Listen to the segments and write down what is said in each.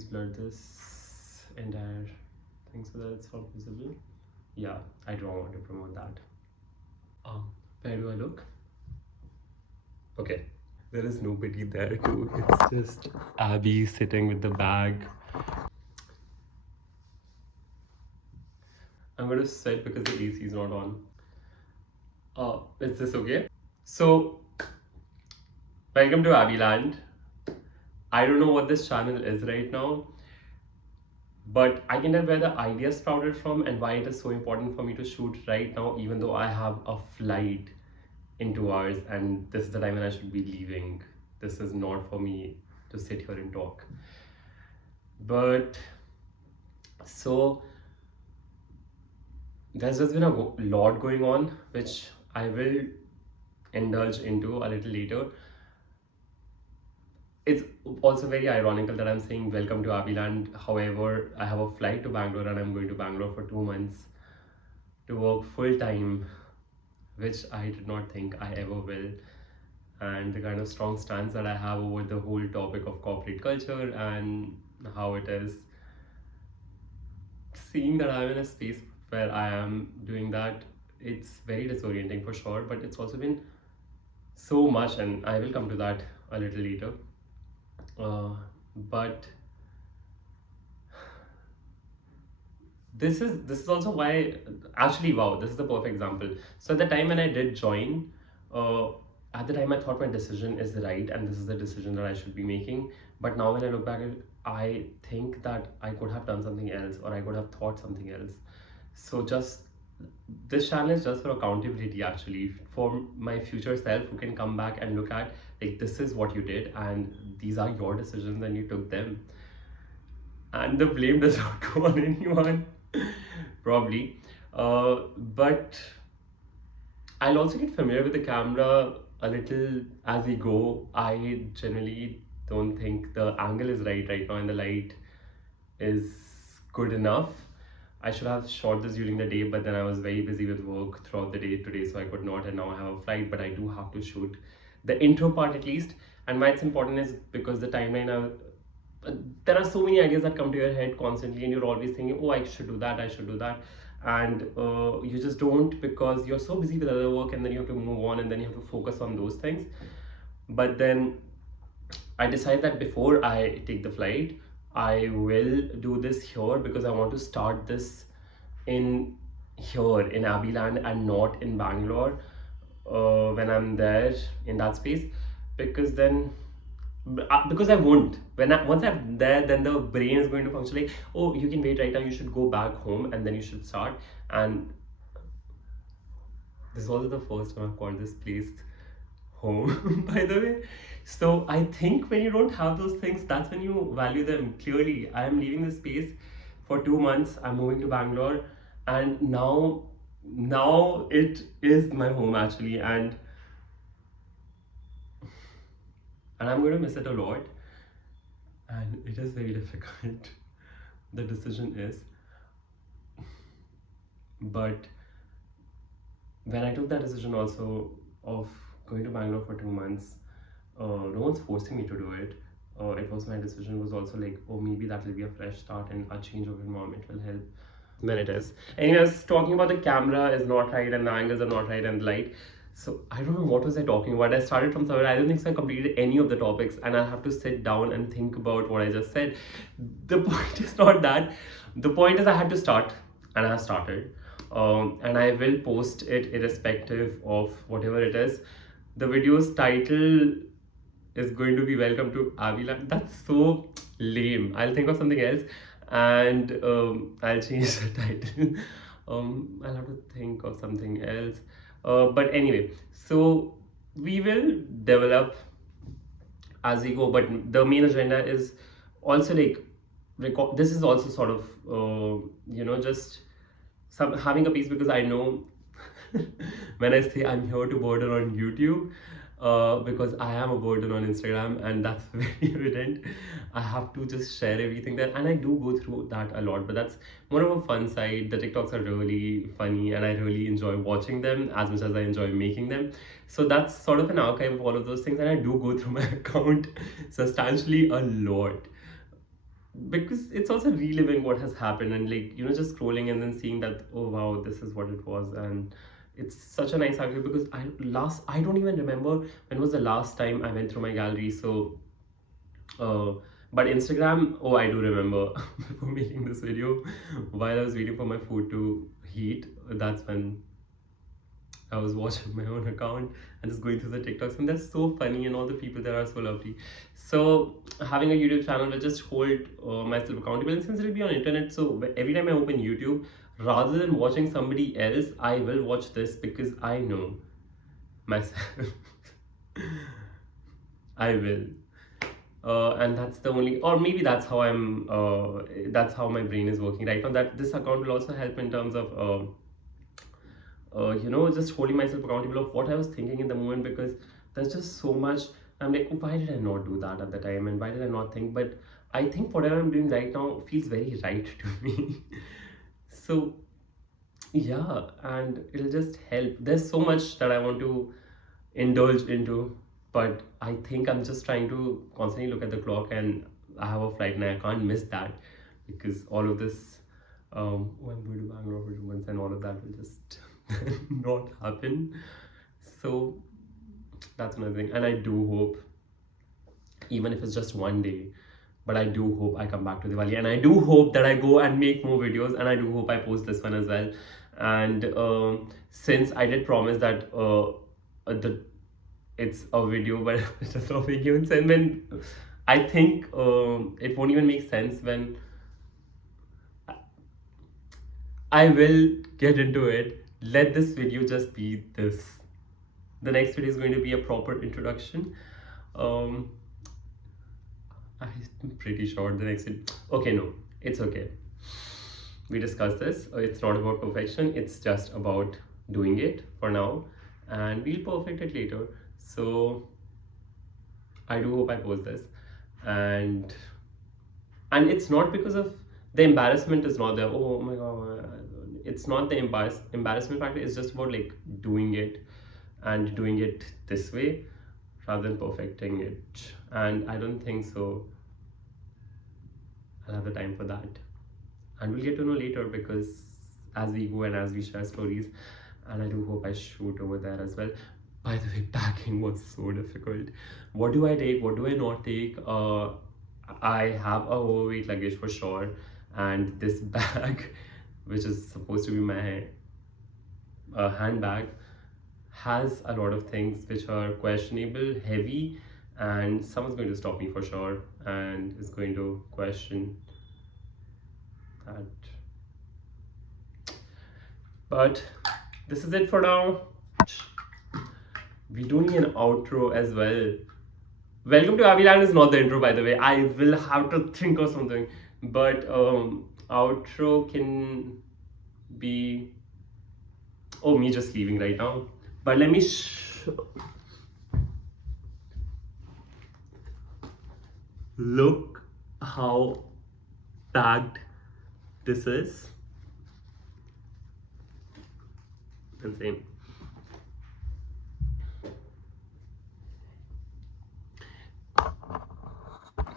please blur this entire thing so that it's not visible. Yeah, I don't want to promote that. Where do I look? Okay. There is nobody there too. It's just Abby sitting with the bag. I'm going to sit because the AC is not on. Is this okay? So, welcome to Abbyland. I don't know what this channel is right now, but I can tell where the idea sprouted from and why it is so important for me to shoot right now, even though I have a flight in 2 hours and this is the time when I should be leaving. This is not for me to sit here and talk. But so there's just been a lot going on, which I will indulge into a little later. It's also very ironical that I'm saying welcome to Abbyland. However, I have a flight to Bangalore and I'm going to Bangalore for 2 months to work full time, which I did not think I ever will. And the kind of strong stance that I have over the whole topic of corporate culture and how it is, seeing that I'm in a space where I am doing that, it's very disorienting for sure, but it's also been so much, and I will come to that a little later. But this is also why, actually, wow, this is the perfect example. So at the time when I did join, at the time I thought my decision is right and this is the decision that I should be making. But now when I look back, I think that I could have done something else or I could have thought something else. So just this channel is just for accountability, actually, for my future self who can come back and look at, like, this is what you did and these are your decisions and you took them, and the blame does not go on anyone. Probably. But I'll also get familiar with the camera a little as we go. I generally don't think the angle is right now and the light is good enough. I should have shot this during the day, but then I was very busy with work throughout the day today, so I could not, and now I have a flight, but I do have to shoot the intro part at least. And why it's important is because the timeline, there are so many ideas that come to your head constantly and you're always thinking, oh, I should do that, and you just don't, because you're so busy with other work, and then you have to move on and then you have to focus on those things. But then I decided that before I take the flight, I will do this here because I want to start this in here in Abbyland and not in Bangalore when I'm there in that space, because then because I won't. Once I'm there, then the brain is going to function like, oh, you can wait right now. You should go back home and then you should start. And this is also the first time I've called this place home, by the way. So I think when you don't have those things, that's when you value them. Clearly, I am leaving this space for 2 months. I'm moving to Bangalore, and now it is my home actually, and I'm going to miss it a lot, and it is very difficult. The decision is, but when I took that decision also of going to Bangalore for 2 months, no one's forcing me to do it. It was my decision. Was also like, oh, maybe that will be a fresh start and a change of environment will help. Then it is. Anyways, talking about the camera is not right and the angles are not right and the light. So I don't know what was I talking about. I started from somewhere. I don't think so I completed any of the topics, and I'll have to sit down and think about what I just said. The point is not that. The point is I had to start, and I have started. And I will post it irrespective of whatever it is. The video's title is going to be Welcome to Abbyland. That's so lame. I'll think of something else and I'll change the title. I'll have to think of something else. But anyway, so we will develop as we go. But the main agenda is also like record. This is also sort of just having a piece, because I know when I say I'm here to burden on YouTube, because I am a burden on Instagram, and that's very evident. I have to just share everything there, and I do go through that a lot, but that's more of a fun side. The TikToks are really funny and I really enjoy watching them as much as I enjoy making them. So that's sort of an archive of all of those things, and I do go through my account substantially a lot. because it's also reliving what has happened, and like, just scrolling and then seeing that, oh wow, this is what it was. And it's such a nice archive, because I don't even remember when was the last time I went through my gallery. So uh but Instagram, oh, I do remember before making this video, while I was waiting for my food to heat, that's when I was watching my own account and just going through the TikToks, and that's so funny, and all the people there are so lovely. So having a YouTube channel will just hold myself accountable, and since it'll be on internet, so every time I open YouTube, rather than watching somebody else, I will watch this, because I know myself. I will. And that's the only, or maybe that's how that's how my brain is working right now. That this account will also help in terms of just holding myself accountable of what I was thinking in the moment, because there's just so much. I'm like, why did I not do that at the time, and why did I not think? But I think whatever I'm doing right now feels very right to me. So yeah, and it'll just help. There's so much that I want to indulge into, but I think I'm just trying to constantly look at the clock, and I have a flight and I can't miss that, because all of this, oh, I'm going to Bangalore for 2 months, and all of that will just not happen. So that's another thing, and I do hope, even if it's just one day, but I do hope I come back to Diwali, and I do hope that I go and make more videos, and I do hope I post this one as well. And since I did promise that the it's a video, but it's just not making even sense, when I think it won't even make sense when I will get into it. Let this video just be this. The next video is going to be a proper introduction. um I'm pretty sure the next video, okay, no, it's okay, we discussed this. It's not about perfection, it's just about doing it for now, and we'll perfect it later. So I do hope I post this, and it's not because of the embarrassment is not there. Oh my god, it's not the embarrassment factor. It's just about like doing it, and doing it this way rather than perfecting it. And I don't think so I'll have the time for that, and we'll get to know later, because as we go and as we share stories, and I do hope I shoot over there as well. By the way, packing was so difficult. What do I take, what do I not take? I have a overweight luggage for sure, and this bag, which is supposed to be my handbag, has a lot of things which are questionable, heavy, and someone's going to stop me for sure and is going to question that. But this is it for now. We do need an outro as well. Welcome to Abbyland is not the intro, by the way. I will have to think of something. But outro can be, oh, me just leaving right now. But let me look how packed this is. Insane.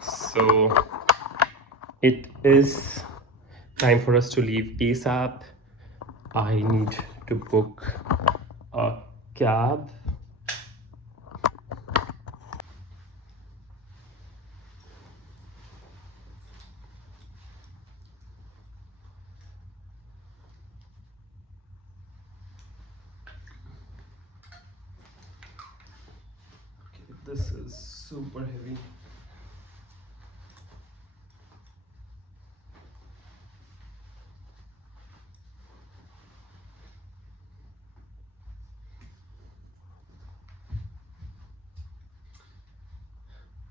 So it is time for us to leave ASAP. I need to book a cab. Okay, this is super heavy.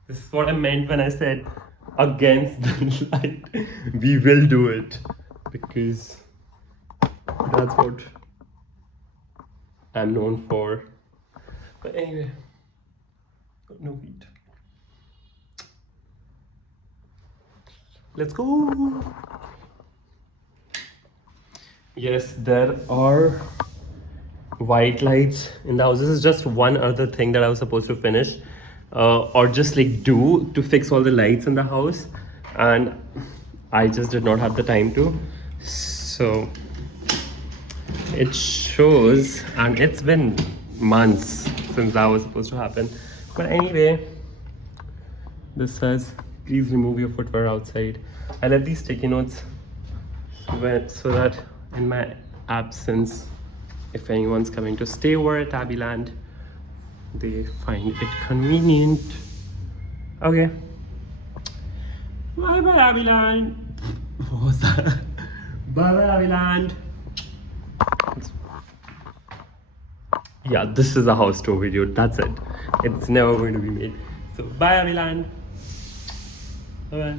This is what I meant when I said against the light. We will do it, because that's what I'm known for. But anyway, no heat. Let's go. Yes, there are white lights in the house. This is just one other thing that I was supposed to finish, or just like do to fix all the lights in the house. and I just did not have the time to. So it shows, and it's been months since that was supposed to happen. But anyway, this says, please remove your footwear outside. I left these sticky notes so that in my absence, if anyone's coming to stay over at Abbyland, they find it convenient. Okay. Bye bye, Abbyland. What was that? Bye bye, Abbyland. Yeah, this is a house tour video. That's it. It's never going to be made. So bye, Abbyland. Bye bye.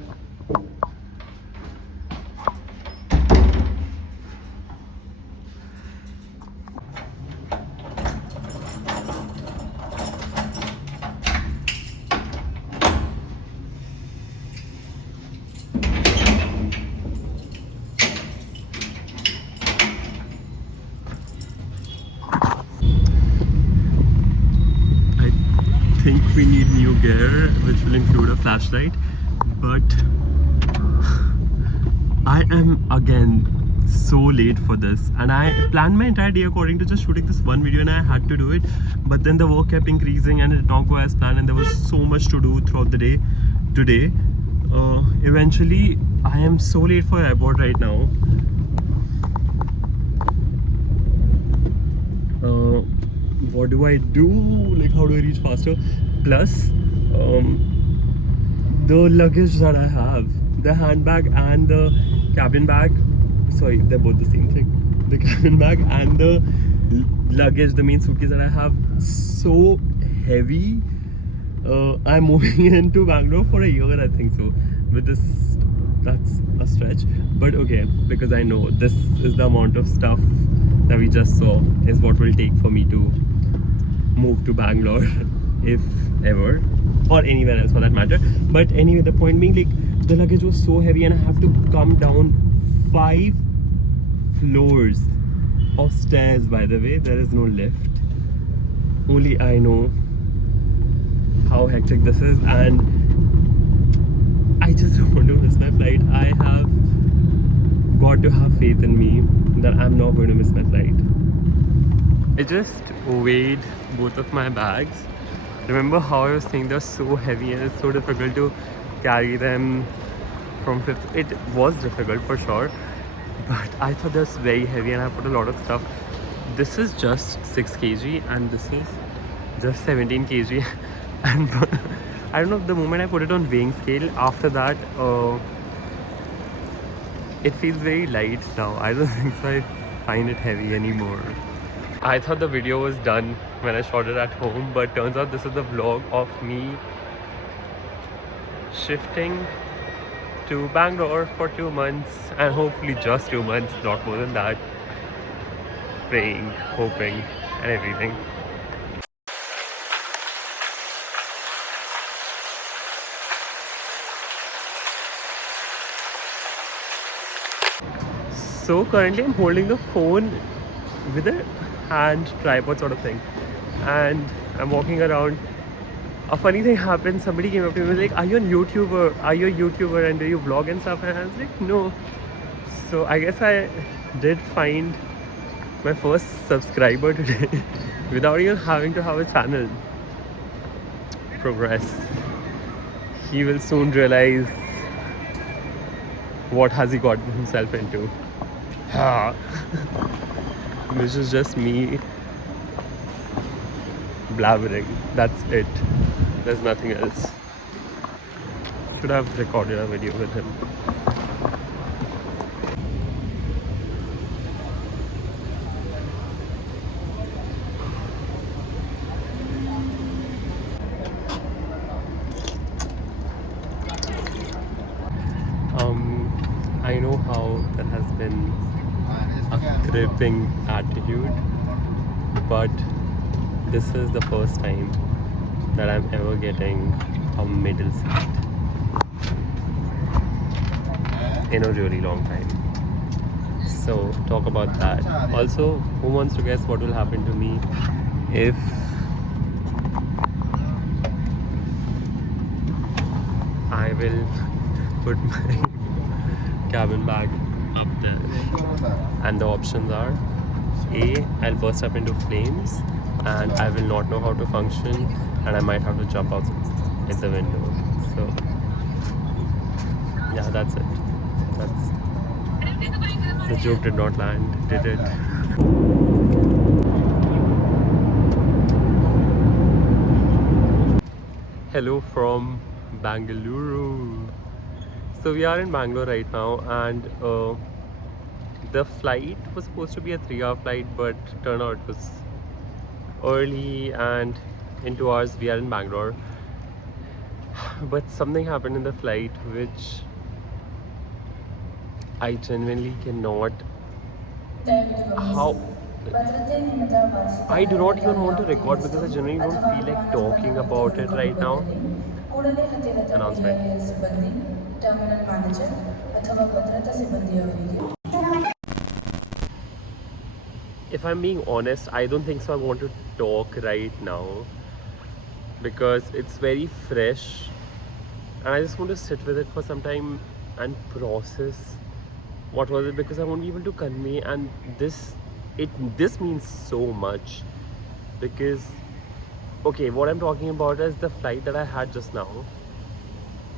I think we need new gear, which will include a flashlight, but I am again so late for this, and I planned my entire day according to just shooting this one video, and I had to do it, but then the work kept increasing and it did not go as planned, and there was so much to do throughout the day today. Eventually I am so late for airport right now. What do I do? Like, how do I reach faster? Plus, the luggage that I have, the handbag and the cabin bag, sorry, they're both the same thing. The cabin bag and the luggage, the main suitcase that I have, so heavy. I'm moving into Bangalore for a year, I think so. With this, that's a stretch. But okay, because I know this is the amount of stuff that we just saw is what will take for me to move to Bangalore, if ever, or anywhere else for that matter. But anyway, the point being, like, the luggage was so heavy and I have to come down 5 floors of stairs. By the way, there is no lift. Only I know how hectic this is, and I just don't want to miss my flight. I have got to have faith in me that I'm not going to miss my flight. I just weighed both of my bags. Remember how I was saying they're so heavy and it's so difficult to carry them from 5th. It was difficult for sure, but I thought they're very heavy and I put a lot of stuff. This is just 6 kg and this is just 17 kg. And I don't know, the moment I put it on weighing scale, after that, it feels very light now. I don't think so I find it heavy anymore. I thought the video was done when I shot it at home, but turns out this is the vlog of me shifting to Bangalore for 2 months, and hopefully just 2 months, not more than that. Praying, hoping, and everything. So currently I'm holding the phone with a hand tripod sort of thing, and I'm walking around. A funny thing happened. Somebody came up to me and was like, are you a YouTuber and do you vlog and stuff? And I was like, no. So I guess I did find my first subscriber today without even having to have a channel. Progress. He will soon realize what has he gotten himself into. This is just me blabbering. That's it. There's nothing else. Should have recorded a video with him. I know how there has been a cripping attitude, but this is the first time that I'm ever getting a middle seat in a really long time. So talk about that. Also, who wants to guess what will happen to me if I will put my cabin bag up there. And the options are A, I'll burst up into flames and I will not know how to function and I might have to jump out at the window. So yeah, that's it. The joke did not land, did it? Hello from Bangalore. So we are in Bangalore right now, and the flight was supposed to be a 3-hour flight, but turned out it was early, and in 2 hours we are in Bangalore. But something happened in the flight which I genuinely cannot. How? I do not even want to record because I genuinely don't feel like talking about it right now. Announcement. If I'm being honest, I don't think so I want to talk right now because it's very fresh and I just want to sit with it for some time and process what was it, because I won't be able to convey, and this means so much because okay, what I'm talking about is the flight that I had just now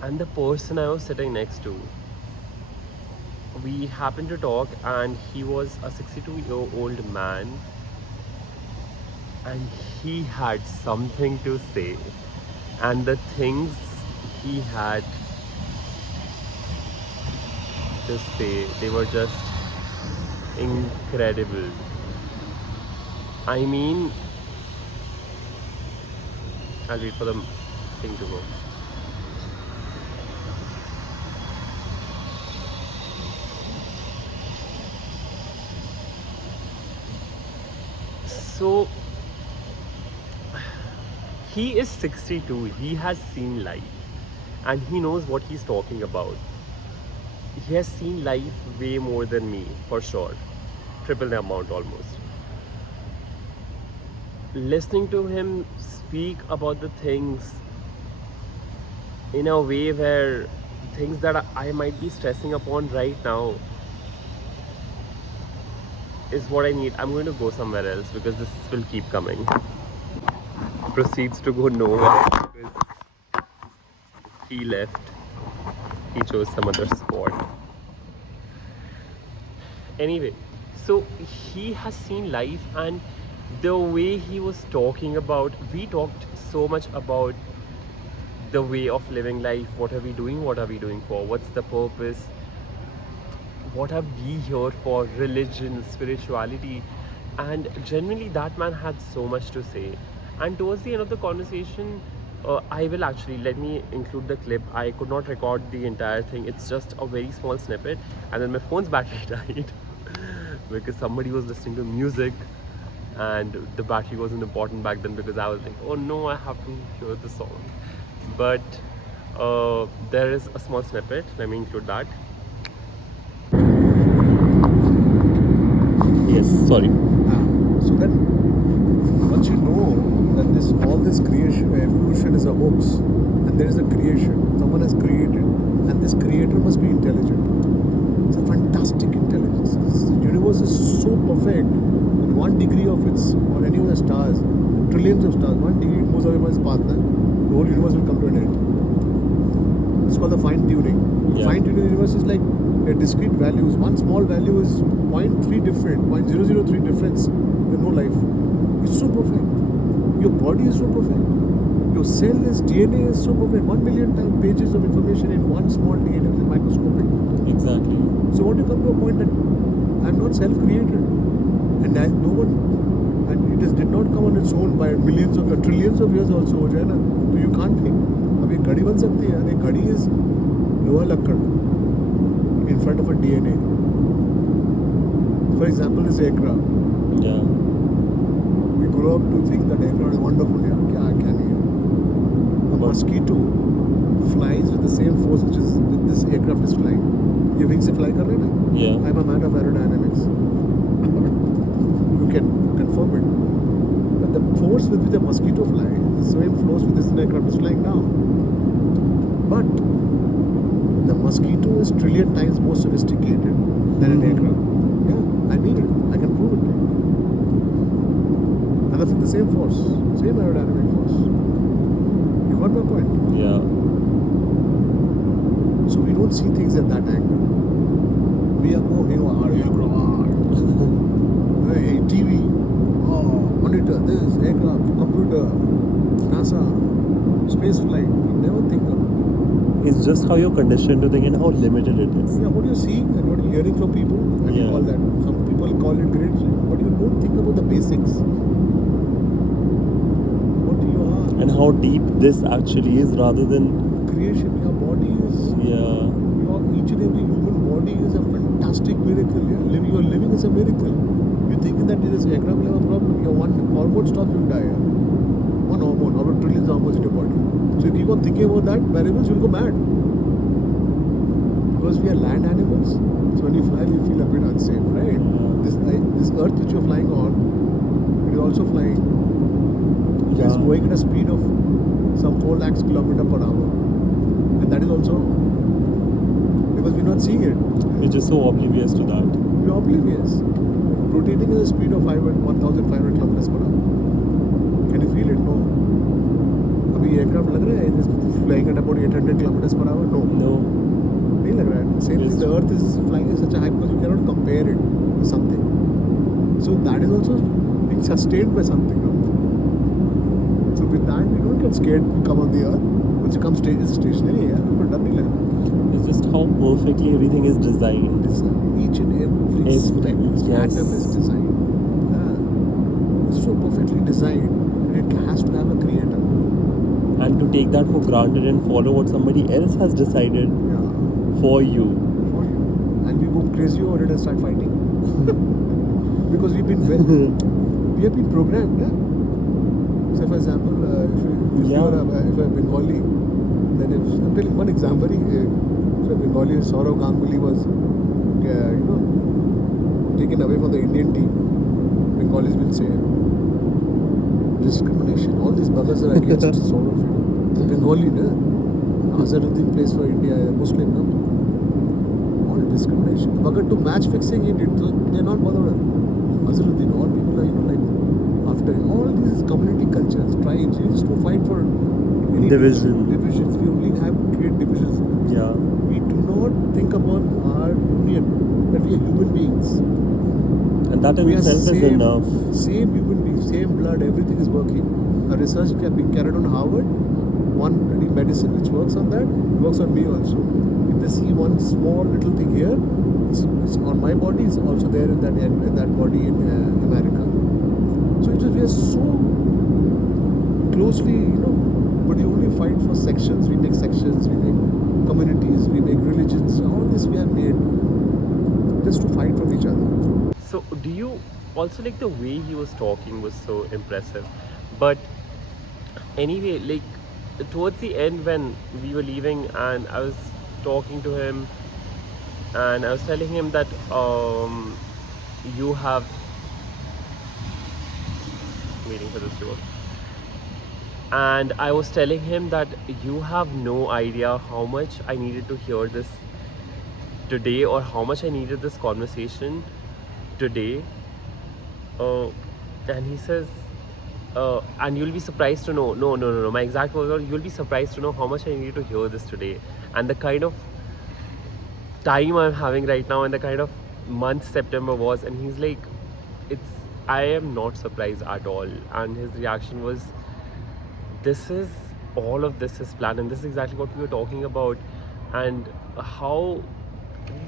and the person I was sitting next to. We happened to talk and he was a 62-year-old man and he had something to say, and the things he had to say, they were just incredible. I mean, I'll wait for the thing to go. So he is 62, he has seen life and he knows what he's talking about. He has seen life way more than me, for sure, triple the amount almost. Listening to him speak about the things in a way where things that I might be stressing upon right now is what I need. I'm going to go somewhere else because this will keep coming. Proceeds to go nowhere because he left. He chose some other spot. Anyway, so he has seen life, and the way he was talking about, we talked so much about the way of living life. What are we doing? What are we doing for? What's the purpose? What are we here for? Religion, spirituality. And genuinely that man had so much to say. And towards the end of the conversation, I will actually, let me include the clip. I could not record the entire thing. It's just a very small snippet. And then my phone's battery died because somebody was listening to music and the battery wasn't important back then, because I was like, oh no, I have to hear the song. But there is a small snippet. Let me include that. Yes, sorry. So then, once you know that all this creation, evolution is a hoax, and there is a creation, someone has created, and this creator must be intelligent. It's a fantastic intelligence. The universe is so perfect. In 1 degree of its, or any of the stars, trillions of stars, 1 degree it moves away from its path, the whole universe will come to an end. It's called the fine tuning. Yeah. Fine tuning universe is like discrete values. One small value is 0.3 different, 0.003 difference with no life. It's so perfect. Your body is so perfect. Your cell is, DNA is so perfect. 1 million pages of information in one small DNA is microscopic. Exactly. So what you come to a point that I'm not self-created, and no one, and it did not come on its own by millions of trillions of years also. हो जाए ना, तो you can't think. अब एक घड़ी बन सकती है, एक घड़ी is लोहा लक्कड़ in front of a DNA. For example, this aircraft. Yeah. We grow up to think that aircraft is wonderful. Yeah, क्या can you? A mosquito flies with the same force which is this aircraft is flying. ये wings से fly कर रहे हैं ना? Yeah. I'm a man of aerodynamics. You can confirm it. But the force with which a mosquito flies, the same force with this aircraft is flying now. But The mosquito is trillion times more sophisticated than an aircraft. Yeah, I mean it. I can prove it to you. And that's the same force, same aerodynamic force. You got my point? Yeah. So we don't see things at that angle. We are more here, hey, TV, monitor, this, aircraft, computer, NASA, space flight. We never think of. It's just how you're conditioned to think and how limited it is. Yeah, what you're seeing and what you're hearing from people, and you Yeah. call that. Some people call it great, but you don't think about the basics. What you are. And how deep this actually is rather than, Creation, your body is. yeah. Each and every human body is a fantastic miracle. Your living is a miracle. You're thinking that this aircraft will have a problem. Your one hormone stops, you die. One hormone, out of trillions of hormones in your body. So you keep on thinking about that variables, you'll go mad. Because we are land animals, so when you fly, we feel a bit unsafe, right? This earth which you're flying on, it is also flying. It is Yeah. going at a speed of some 4 lakhs kilometer per hour. And that is also because we're not seeing it. We're just so oblivious to that. We're oblivious. Rotating at a speed of 1,500 kilometers per hour. Can you feel it? No. अभी aircraft लग रहा है it is flying at about 800 kilometers per hour? No. No. नहीं लग रहा है. Same Yes. thing. The Earth is flying at such a high because you cannot compare it with something. So that is also being sustained by something. So with that, we don't get scared to come on the Earth. Once you come it's stationary, yeah, but डर नहीं लग रहा. It's just how perfectly everything is designed. Each and every speck, yes. atom is designed. It's so perfectly designed. It has to have a creator. And to take that for granted and follow what somebody else has decided Yeah. for you. For you. And we go crazy over it and start fighting. Because we have been programmed. Yeah? So for example, if Yeah. you're if a Bengali, then if I'm telling one example, if a Bengali Saurav Ganguly was taken away from the Indian team, Bengalis will say discrimination. All these buggers are against Saurav. The Bengali, no? Azharuddin plays for India, a Muslim, no? All discrimination. Bugger to match fixing it, they're not bothered. Azharuddin, all people are, like, after all these community cultures, tribes, you used to fight for any divisions. We only create divisions. Yeah. We do not think about our union, that we are human beings. And that in We are itself is enough. Same human beings, same blood, everything is working. A research being carried on Harvard, one medicine which works on that, works on me also. If they see one small little thing here, it's on my body, it's also there in that body in America. So we are so closely, but you only fight for sections. We make sections, we make communities, we make religions. All this we have made just to fight from each other. So, do you also like the way he was talking was so impressive? But anyway, like towards the end when we were leaving and I was talking to him and I was telling him that you have waiting for this to work. And I was telling him that you have no idea how much I needed to hear this today or how much I needed this conversation today. And he says, and you'll be surprised to know, no, my exact words are, you'll be surprised to know how much I needed to hear this today. And the kind of time I'm having right now and the kind of month September was. And he's like, I am not surprised at all. And his reaction was, all of this is planned, and this is exactly what we were talking about, and how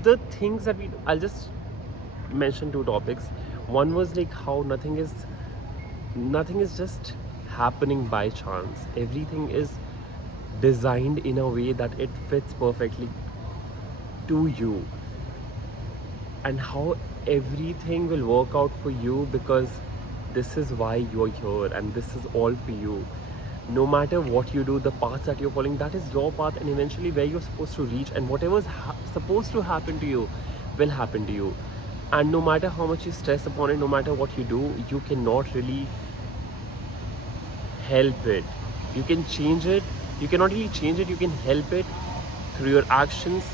the things that I'll just mention 2 topics. One was like how nothing is just happening by chance. Everything is designed in a way that it fits perfectly to you, and how everything will work out for you because this is why you're here and this is all for you. No matter what you do, the path that you're following, that is your path, and eventually where you're supposed to reach, and whatever's supposed to happen to you will happen to you. And no matter how much you stress upon it, no matter what you do, you cannot really help it. You can change it, you cannot really change it, you can help it through your actions.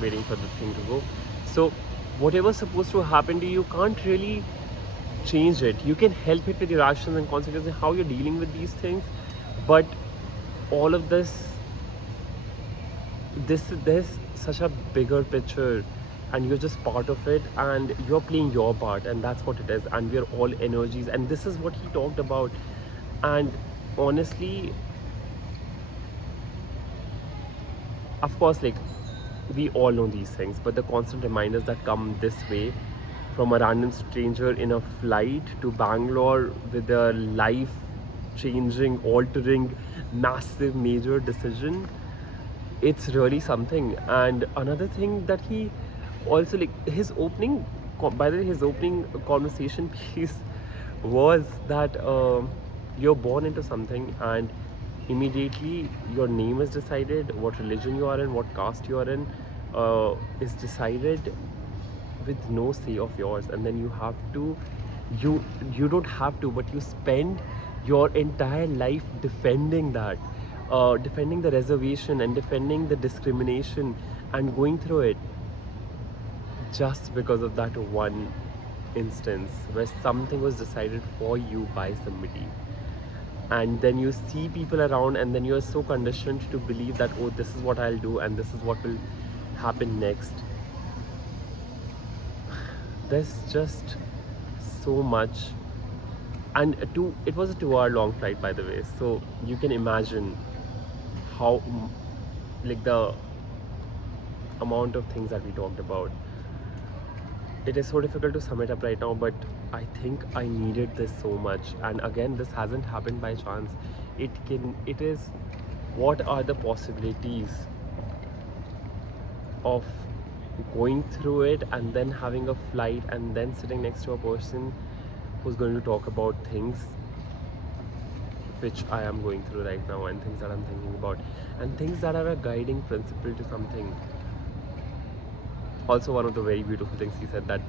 Waiting for the thing to go. So whatever's supposed to happen to you, can't really change it. You can help it with your actions and consequences, how you're dealing with these things. But all of this there's such a bigger picture, and you're just part of it, and you're playing your part, and that's what it is. And we're all energies, and this is what he talked about. And honestly, of course, like, we all know these things, but the constant reminders that come this way from a random stranger in a flight to Bangalore with a life changing, altering, massive, major decision, it's really something. And another thing that he also, like, his opening, by the way, his opening conversation piece was that you're born into something, and immediately your name is decided, what religion you are in, what caste you are in, is decided with no say of yours. And then you have to, you don't have to, but you spend your entire life defending that, defending the reservation and defending the discrimination and going through it, just because of that one instance where something was decided for you by somebody. And then you see people around, and then you're so conditioned to believe that, oh, this is what I'll do and this is what will happen next. There's just so much. And it was a 2 hour long flight, by the way, so you can imagine how, like, the amount of things that we talked about. It is so difficult to sum it up right now, but I think I needed this so much. And again, this hasn't happened by chance. It is, what are the possibilities of going through it and then having a flight and then sitting next to a person who's going to talk about things which I am going through right now, and things that I'm thinking about, and things that are a guiding principle to something. Also, one of the very beautiful things he said, that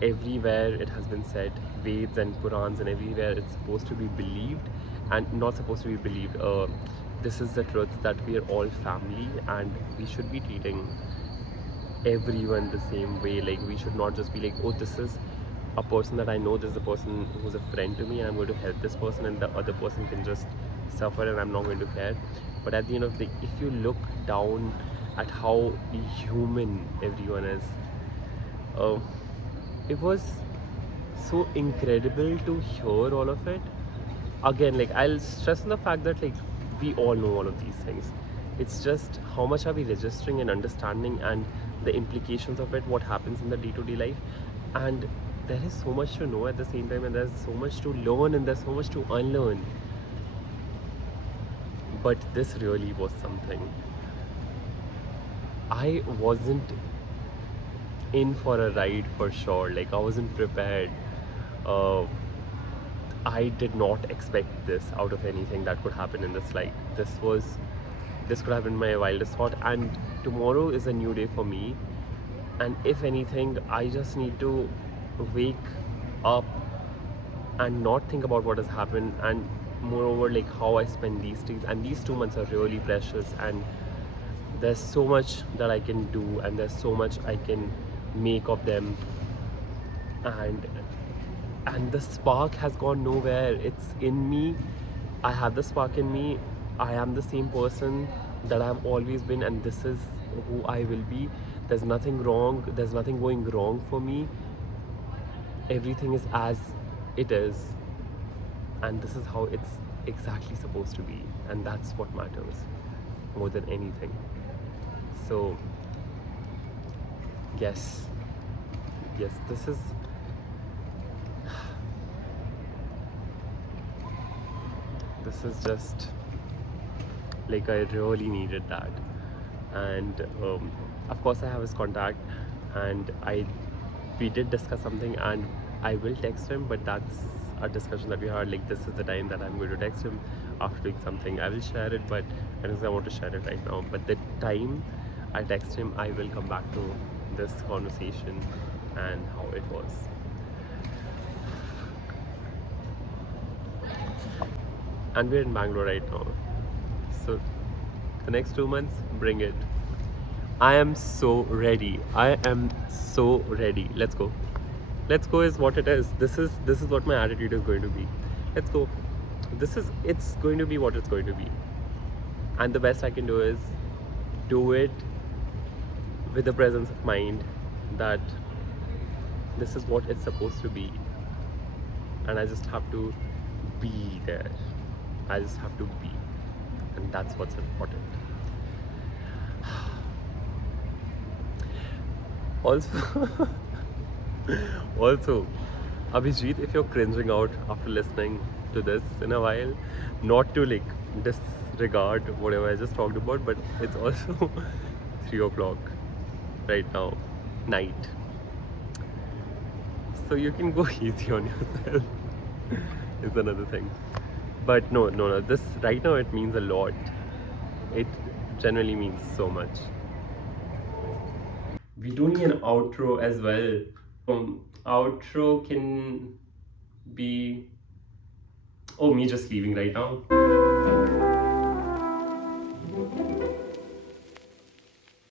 everywhere it has been said, Veds and Purans and everywhere, it's supposed to be believed and not supposed to be believed. This is the truth, that we are all family, and we should be treating everyone the same way. Like, we should not just be like, oh, this is a person that I know, this is a person who's a friend to me, and I'm going to help this person, and the other person can just suffer and I'm not going to care. But at the end of the day, if you look down at how human everyone is, it was so incredible to hear all of it. Again, like, I'll stress on the fact that, like, we all know all of these things. It's just how much are we registering and understanding, and the implications of it, what happens in the day-to-day life. And there is so much to know at the same time, and there's so much to learn, and there's so much to unlearn. But this really was something. I wasn't in for a ride for sure. Like, I wasn't prepared. I did not expect this out of anything that could happen in this flight. This could have been my wildest thought. And tomorrow is a new day for me. And if anything, I just need to wake up and not think about what has happened, and moreover, like, how I spend these days. And these 2 months are really precious, and there's so much that I can do, and there's so much I can make of them. And the spark has gone nowhere. It's in me. I have the spark in me. I am the same person that I've always been, and this is who I will be. There's nothing wrong. There's nothing going wrong for me. Everything is as it is, and this is how it's exactly supposed to be, and that's what matters more than anything. So yes, this is just, like, I really needed that. And of course I have his contact, and we did discuss something, and I will text him, but that's a discussion that we had. Like, this is the time that I'm going to text him after doing something. I will share it, but I don't think I want to share it right now. But the time I text him, I will come back to this conversation and how it was. and we're in Bangalore right now. So the next 2 months, bring it. I am so ready. I am so ready. Let's go. Let's go is what it is. This is what my attitude is going to be. Let's go. It's going to be what it's going to be. And the best I can do is do it with the presence of mind that this is what it's supposed to be. And I just have to be there. I just have to be. And that's what's important. Also, also, Abhijit, if you're cringing out after listening to this in a while, not to like disregard whatever I just talked about, but it's also 3 o'clock right now, night. So you can go easy on yourself, is another thing. But no, this right now it means a lot. It generally means so much. We do need an outro as well. Outro can be, oh, me just leaving right now.